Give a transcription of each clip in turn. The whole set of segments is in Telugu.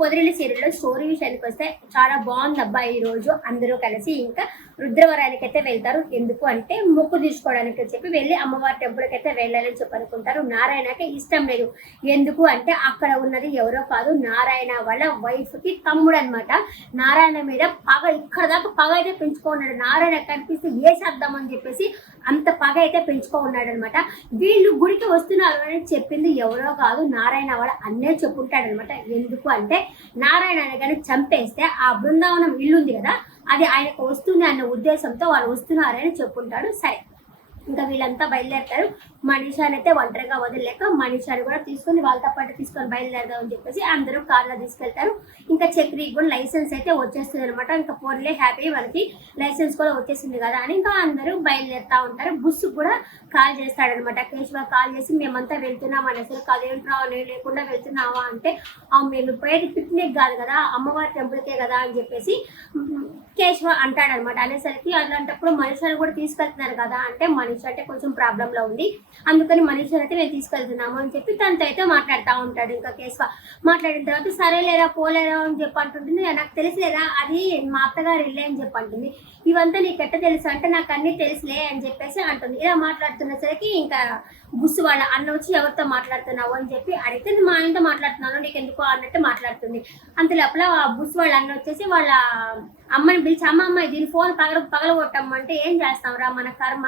పొదిరిల్లు సీరియల్లో స్టోరీ విషయానికి వస్తే చాలా బాగుంది అబ్బా. ఈ రోజు అందరూ కలిసి ఇంకా రుద్రవరానికి అయితే వెళ్తారు. ఎందుకు అంటే మొక్కు తీసుకోవడానికి చెప్పి వెళ్ళి అమ్మవారి టెంపుల్కి అయితే వెళ్ళాలని చెప్పి అనుకుంటారు. నారాయణకి ఇష్టం లేదు. ఎందుకు అంటే అక్కడ ఉన్నది ఎవరో కాదు, నారాయణ వాళ్ళ వైఫ్ కి తమ్ముడు అనమాట. నారాయణ మీద పగ, ఇక్కడ దాకా పగ అయితే పెంచుకున్నాడు. నారాయణ కనిపిస్తే వేసేద్దామని చెప్పేసి అంత పగ అయితే పెంచుకున్నాడు అనమాట. వీళ్ళు గుడికి వస్తున్నారు అని చెప్పింది ఎవరో కాదు, నారాయణ వాళ్ళ అన్నే చెప్పుంటాడనమాట. ఎందుకు అంటే నారాయణ కానీ చంపేస్తే ఆ బృందావనం ఇల్లు ఉంది కదా, అది ఆయనకు వస్తుంది అన్న ఉద్దేశంతో వాళ్ళు వస్తున్నారని చెప్పుంటాడు. సరే, ఇంకా వీళ్ళంతా బయలుదేరుతారు. మనీషాని అయితే ఒంటరిగా వదిలేక మనీషాని కూడా తీసుకొని వాళ్ళతో పాటు తీసుకొని బయలుదేరదామని చెప్పేసి అందరూ కార్లో తీసుకెళ్తారు. ఇంకా చక్రికి కూడా లైసెన్స్ అయితే వచ్చేస్తుంది అనమాట. ఇంకా పోన్లే హ్యాపీ, వాళ్ళకి లైసెన్స్ కూడా వచ్చేసింది కదా అని ఇంకా అందరూ బయలుదేరుతూ ఉంటారు. బుస్సు కూడా కాల్ చేస్తాడనమాట. కేశవ కాల్ చేసి మేమంతా వెళ్తున్నాం అనేసరికి అదేంట్రా నేను లేకుండా వెళ్తున్నావా అంటే, మేము పోయేది పిక్నిక్ కాదు కదా, అమ్మవారి టెంపుల్కే కదా అని చెప్పేసి కేశవ అంటాడనమాట. అనేసరికి అలాంటప్పుడు మనీషాని కూడా తీసుకెళ్తున్నారు కదా అంటే, మనీష అంటే కొంచెం ప్రాబ్లంలో ఉంది, అందుకని మనీషాని అయితే మేము తీసుకెళ్తున్నాము అని చెప్పి తనతో అయితే మాట్లాడుతూ ఉంటాడు. ఇంకా కేశవ మాట్లాడిన తర్వాత సరేలేరా పోలేరా అని చెప్పి అంటుంటుంది. నాకు తెలిసిలేదా అది మా అత్తగారు ఇల్లే అని చెప్పి అంటుంది. ఇవంతా నీకు ఎట్ట తెలుసు అంటే, నాకు అన్నీ తెలుసులే అని చెప్పేసి అంటుంది. ఇలా మాట్లాడుతున్నసరికి ఇంకా బుస్సు వాళ్ళ అన్న వచ్చి ఎవరితో మాట్లాడుతున్నావు అని చెప్పి అడిగితే, నేను మా ఆయనతో మాట్లాడుతున్నాను నీకు ఎందుకు అన్నట్టు మాట్లాడుతుంది. అంత లోపల బుస్సు వాళ్ళ అన్న వచ్చేసి వాళ్ళ అమ్మని పిలిచి, అమ్మాయి దీని ఫోన్ పగలగొట్టమ్మంటే ఏం చేస్తాం రా, మన కర్మ,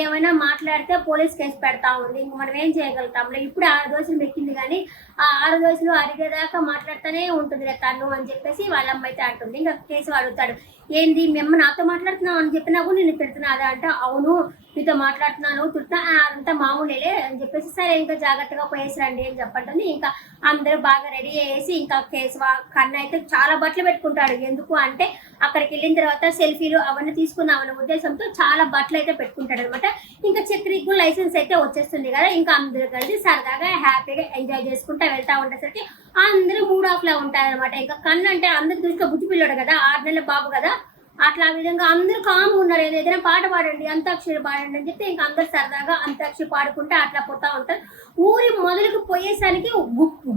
ఏమైనా మాట్లాడితే పోలీస్ కేసు పెడతా ఉంది, ఇంక మనం ఏం చేయగలుగుతాంలే, ఇప్పుడు 6 దోశలు మెక్కింది కానీ ఆ 6 దోశలు అరిగేదాకా మాట్లాడుతూనే ఉంటుంది తను అని చెప్పేసి వాళ్ళ అమ్మ అయితే అంటుంది. ఇంకా కేసు అడుగుతాడు, ఏంది మేము నాతో మాట్లాడుతున్నావు అని చెప్పినా కూడా నేను తిడుతున్నా అంటే, అవును మీతో మాట్లాడుతున్నాను తిడుతున్నా, అదంతా మామూలేలే అని చెప్పేసి సరే ఇంకా జాగ్రత్తగా పోయేసి రండి అని చెప్పంటుంది. ఇంకా అందరూ బాగా రెడీ అయ్యేసి ఇంకా కేశవ కన్న అయితే చాలా బట్టలు పెట్టుకుంటాడు. ఎందుకు అంటే అక్కడికి వెళ్ళిన తర్వాత సెల్ఫీలు అవన్నీ తీసుకుందామనే ఉద్దేశంతో చాలా బట్టలు అయితే పెట్టుకుంటాడు అనమాట. ఇంకా చక్రికి లైసెన్స్ అయితే వచ్చేస్తుంది కదా, ఇంకా అందరూ కలిసి సరదాగా హ్యాపీగా ఎంజాయ్ చేసుకుంటా వెళ్తా ఉండేసరికి అందరూ మూడ్ ఆఫ్ లా ఉంటారనమాట. ఇంకా కన్ను అంటే అందరి దృష్టిలో బుద్ధి పిల్లడు కదా, 6 నెలల బాబు కదా, అట్లా ఆ విధంగా అందరూ కాము ఉన్నారు. ఏదైనా పాట పాడండి, అంతాక్షరి పాడండి అని చెప్తే ఇంకా అందరు సరదాగా అంతాక్షరి పాడుకుంటే అట్లా పోతా ఉంటారు. ఊరి మొదలుకు పోయేసరికి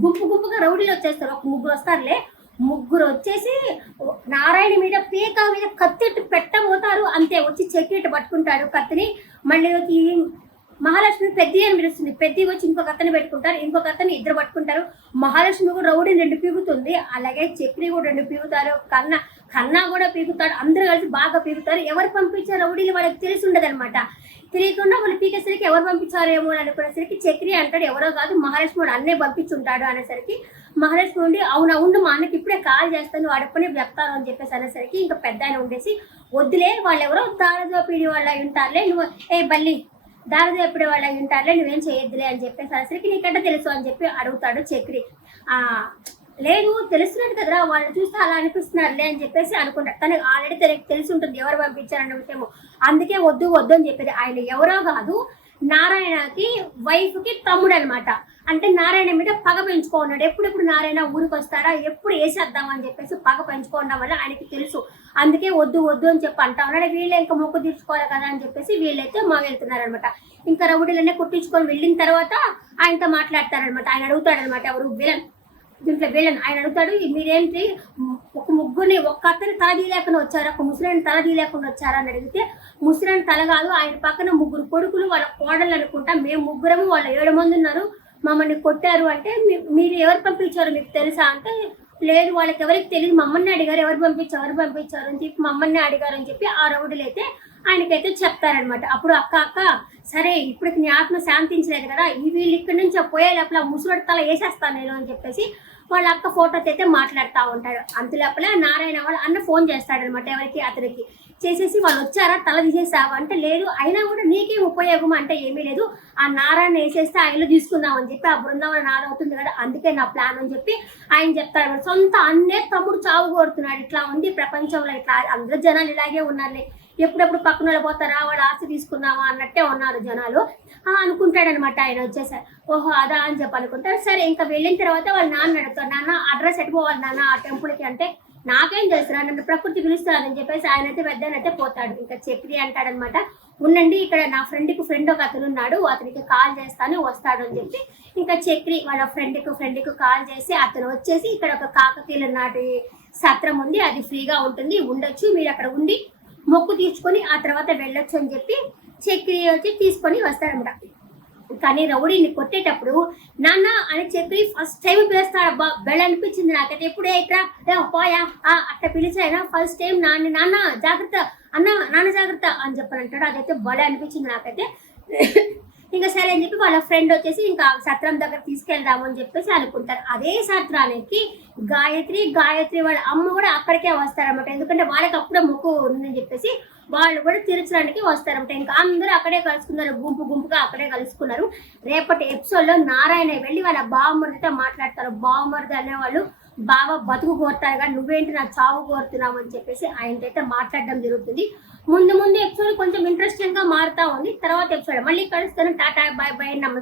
గుంపుగా రౌడీలు వచ్చేస్తారు. ఒక 3 వస్తారులే, 3 వచ్చేసి నారాయణ మీద పీక మీద కత్తి పెట్టబోతారు. అంతే వచ్చి చెక్కిట్టు పట్టుకుంటారు కత్తిని. మళ్ళీ మహాలక్ష్మి పెద్ద అని పిలుస్తుంది. పెద్ద వచ్చి ఇంకొక అతను పెట్టుకుంటారు, ఇంకొక అతను ఇద్దరు పట్టుకుంటారు. మహాలక్ష్మి కూడా రౌడీ 2 పీగుతుంది, అలాగే చక్రి కూడా 2 పీగుతారు, కన్నా కూడా పీగుతాడు. అందరూ కలిసి బాగా పీగుతారు. ఎవరు పంపించారు రౌడీలు వాళ్ళకి తెలిసి ఉండదు అనమాట. తెలియకుండా వాళ్ళు పీకేసరికి ఎవరు పంపించారేమో అని అనుకునేసరికి చక్రి అంటాడు ఎవరో కాదు మహాలక్ష్మి అన్నే పంపించుంటాడు అనేసరికి మహాలక్ష్మి ఉండి అవునా ఉండు మా అన్నకి ఇప్పుడే కాల్ చేస్తాను అడుపునే చెప్తాను అని చెప్పేసి అనేసరికి ఇంకా పెద్ద ఆయన ఉండేసి వద్దులే వాళ్ళు ఎవరో దారదోపిడి వాళ్ళ ఉంటారులే, నువ్వు ఏ బల్లి దారదోపిడి వాళ్ళ ఉంటారులే నువ్వేం చేయొద్దులే అని చెప్పేసి అనేసరికి నీకంటే తెలుసు అని చెప్పి అడుగుతాడు చక్రి. లేదు తెలుస్తున్నట్టు కదరా, వాళ్ళు చూస్తే అలా అనిపిస్తున్నారులే అని చెప్పేసి అనుకుంటారు. తనకు ఆల్రెడీ తెలిసి ఉంటుంది ఎవరు పంపించారన్న విషయము, అందుకే వద్దు అని చెప్పేది. ఆయన ఎవరో కాదు, నారాయణకి వైఫ్కి తమ్ముడు అనమాట. అంటే నారాయణ మీద పగ పెంచుకున్నాడు. ఎప్పుడెప్పుడు నారాయణ ఊరికి వస్తాడా, ఎప్పుడు వేసేద్దామని చెప్పేసి పగ పెంచుకోవడం వల్ల ఆయనకి తెలుసు. అందుకే వద్దు అని చెప్పి అంటా ఉన్నాడు. వీళ్ళే ఇంకా మొక్కు తీర్చుకోవాలి కదా అని చెప్పేసి వీళ్ళైతే వెళ్తున్నారు అనమాట. ఇంకా రౌడీలనే కుట్టించుకొని వెళ్ళిన తర్వాత ఆయనతో మాట్లాడతారనమాట. ఆయన అడుగుతాడనమాట, ఎవరు విలన్, దీంట్లో వీళ్ళని ఆయన అడుగుతాడు, మీరేంటి ఒక ముగ్గురిని ఒక్క అతని తల తీయలేకుండా వచ్చారా, ఒక ముసలాన్ని తల తీయలేకుండా వచ్చారా అని అడిగితే, ముసలాన్ని తల కాదు ఆయన పక్కన 3 కొడుకులు వాళ్ళ కోడళ్ళు అనుకుంటా, మేము 3 వాళ్ళు 7 మంది ఉన్నారు, మమ్మల్ని కొట్టారు అంటే మీరు ఎవరు పంపించారు మీకు తెలుసా అంటే, లేదు వాళ్ళకి ఎవరికి తెలియదు, మమ్మల్ని అడిగారు ఎవరు పంపించారు అని చెప్పి మమ్మల్ని అడిగారు అని చెప్పి ఆ రౌడీలు అయితే ఆయనకైతే చెప్తారనమాట. అప్పుడు అక్క సరే ఇప్పటికి నీ ఆత్మ శాంతించలేదు కదా, వీళ్ళు ఇక్కడి నుంచి పోయే లోపల ముసలోడి తల వేసేస్తాను నేను అని చెప్పేసి వాళ్ళ అక్క ఫోటోతో అయితే మాట్లాడుతూ ఉంటాడు. అంతలోపల నారాయణ వాళ్ళ అన్న ఫోన్ చేస్తాడనమాట ఎవరికి, అతనికి చేసేసి వాళ్ళు వచ్చారా తల తీసేసావా అంటే, లేదు అయినా కూడా నీకేం ఉపయోగం అంటే, ఏమీ లేదు ఆ నారాయణ వేసేస్తే ఆయనలో తీసుకుందాం అని చెప్పి ఆ బృందావనం నాదవుతుంది కదా, అందుకే నా ప్లాన్ అని చెప్పి ఆయన చెప్తాడు. సొంత అన్నే తమ్ముడు చావు కోరుతున్నాడు. ఇట్లా ఉంది ప్రపంచంలో, ఇట్లా అందరూ జనాలు ఇలాగే ఉన్నారులే, ఎప్పుడెప్పుడు పక్కన వెళ్ళిపోతారా వాడు ఆస్తి తీసుకుందామా అన్నట్టే ఉన్నారు జనాలు అనుకుంటాడనమాట. ఆయన వచ్చేసారు, ఓహో అదా అని చెప్పి అనుకుంటారు. సరే ఇంకా వెళ్ళిన తర్వాత వాళ్ళ నాన్న అడుగుతారు, నాన్న అడ్రస్ ఎట్టుకోవాలి నాన్న ఆ టెంపుల్కి అంటే, నాకేం తెలుసురా నన్ను ప్రకృతి పిలుస్తారని చెప్పేసి ఆయన అయితే పెద్దనైతే పోతాడు. ఇంకా చక్రి అంటాడనమాట, ఉండండి, ఇక్కడ నా ఫ్రెండ్ ఒక అతను ఉన్నాడు, అతనికి కాల్ చేస్తాను వస్తాడు అని చెప్పి ఇంకా చక్రి వాళ్ళ ఫ్రెండ్కి కాల్ చేసి అతను వచ్చేసి ఇక్కడ ఒక కాకతీయుల నాటి సత్రం ఉంది, అది ఫ్రీగా ఉంటుంది, ఉండొచ్చు, మీరు అక్కడ ఉండి మొక్కు తీర్చుకొని ఆ తర్వాత వెళ్ళొచ్చు అని చెప్పి చక్రి వచ్చి తీసుకొని వస్తారన్నమాట. కానీ రౌడీని కొట్టేటప్పుడు నాన్న అని చెప్పి ఫస్ట్ టైం పిలుస్తాడు. అబ్బా బెళ్ళ అనిపించింది నాకైతే. ఎప్పుడే ఇక్కడ పోయా అట్లా పిలిచాయినా ఫస్ట్ టైం నాన్న జాగ్రత్త అన్న, నాన్న జాగ్రత్త అని చెప్పాలంటాడు. అదైతే బలే అనిపించింది నాకైతే. ఇంకా సరే అని చెప్పి వాళ్ళ ఫ్రెండ్ వచ్చేసి ఇంకా సత్రం దగ్గర తీసుకెళ్దాము అని చెప్పేసి అనుకుంటారు. అదే సత్రానికి గాయత్రి వాళ్ళ అమ్మ కూడా అక్కడికే వస్తారన్నమాట. ఎందుకంటే వాళ్ళకి అప్పుడే మొక్కు ఉందని చెప్పేసి వాళ్ళు కూడా తీర్చడానికి వస్తారన్నమాట. ఇంకా అందరూ అక్కడే కలుసుకున్నారు, గుంపుగా అక్కడే కలుసుకున్నారు. రేపటి ఎపిసోడ్లో నారాయణ వెళ్ళి వాళ్ళ బావమరిదితో మాట్లాడతారు. బావమరిది అనేవాళ్ళు బావ బతుకు కోరుతారు కానీ నువ్వేంటి నా చావు కోరుతున్నావు అని చెప్పేసి ఆయనకైతే మాట్లాడడం జరుగుతుంది. ముందు ఎపిసోడ్ కొంచెం ఇంట్రెస్టింగ్ గా మారుతా ఉంది. తర్వాత ఎపిసోడ్ మళ్ళీ కలుస్తాను. టాటా, బై బై, నమస్తే.